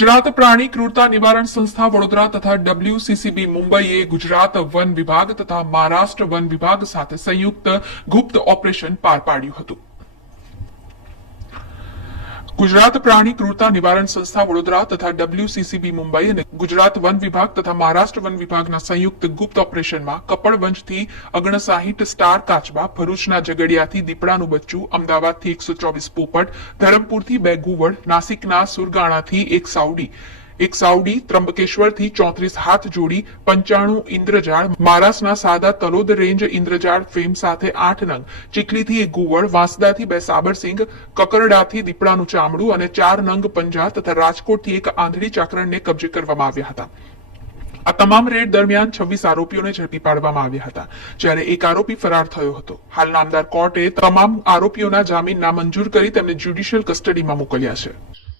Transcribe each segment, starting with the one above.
गुजरात प्राणी क्रूरता निवारण संस्था वडोदरा तथा WCCB मुंबईए गुजरात वन विभाग तथा महाराष्ट्र वन विभाग साथे संयुक्त गुप्त ऑपरेशन पार पाड्યું હતું। गुजरात प्राणी क्रूरता निवारण संस्था वडोदरा तथा WCCB मुंबई અને गुजरात वन विभाग तथा महाराष्ट्र वन विभागના संयुक्त गुप्त ऑपरेशનમાં કપડવંજથી 59 સ્ટાર કાચબા, ભરૂચના ઝઘડિયાથી દીપડાનું બચ્ચું, અમદાવાદથી 124 પોપટ, ધરમપુરથી 2 ગુવડ, નાસિકના સુરગાણાથી 1 સાવડી, ત્રંબકેશ્વરથી 34 હાથ જોડી, 95 ઇન્દ્રજાળ, મહારાષ્ટ્રના સાદા તલોદ રેન્જ ઇન્દ્રજાળ ફેમ સાથે 8 નંગ, ચીખલીથી 1 ગુવડ, વાંસદાથી 2 સાબરસિંગ, કકરડાથી દીપડાનું ચામડું અને 4 નંગ પંજા તથા રાજકોટથી 1 આંધળી ચાકરણને કબજે કરવામાં આવ્યા હતા। આ તમામ રેડ દરમિયાન 26 આરોપીઓને ઝડપી પાડવામાં આવ્યા હતા, જ્યારે એક આરોપી ફરાર થયો હતો। હાલ નામદાર કોર્ટે તમામ આરોપીઓના જામીન નામંજૂર કરી તેમને જ્યુડિશિયલ કસ્ટડીમાં મોકલ્યા છે।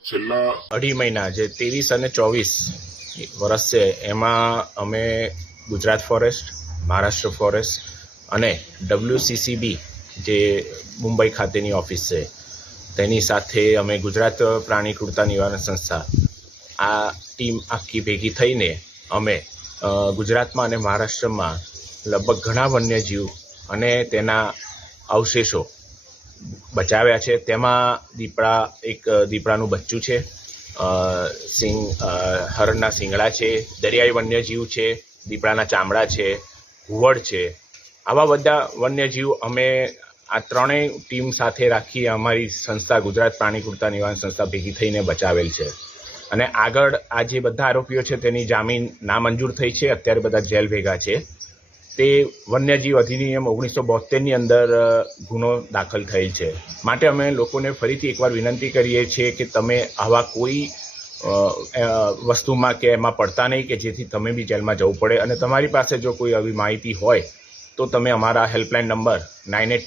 છેલ્લા 2.5 મહિના જે 23 અને 24 વર્ષ છે એમાં અમે ગુજરાત ફોરેસ્ટ, મહારાષ્ટ્ર ફોરેસ્ટ અને WCCB જે મુંબઈ ખાતેની ઓફિસ છે તેની સાથે અમે ગુજરાત પ્રાણી ક્રૂરતા નિવારણ સંસ્થા આ ટીમ આખી ભેગી થઈને અમે ગુજરાતમાં અને મહારાષ્ટ્રમાં લગભગ ઘણા વન્યજીવ અને તેના અવશેષો બચાવ્યા છે। તેમાં દીપડાનું બચ્ચું છે, હરણના શિંગડા છે, દરિયાઈ વન્યજીવ છે, દીપડાના ચામડા છે, ઘુવડ છે। આવા બધા વન્યજીવ અમે આ ત્રણેય ટીમ સાથે રાખી અમારી સંસ્થા ગુજરાત પ્રાણી ક્રૂરતા નિવારણ સંસ્થા ભેગી થઈને બચાવેલ છે અને આગળ આ જે બધા આરોપીઓ છે તેની જામીન નામંજૂર થઈ છે। અત્યારે બધા જેલ ભેગા છે। તે વન્યજીવ અધિનિયમ 1972ની અંદર ગુનો દાખલ થયેલ છે। માટે અમે લોકોને ફરીથી એકવાર વિનંતી કરીએ છીએ કે તમે આવા કોઈ વસ્તુમાં કે એમાં પડતા નહીં કે જેથી તમે બી જેલમાં જવું પડે અને તમારી પાસે જો કોઈ આવી માહિતી હોય તો તમે અમારા હેલ્પલાઇન નંબર 982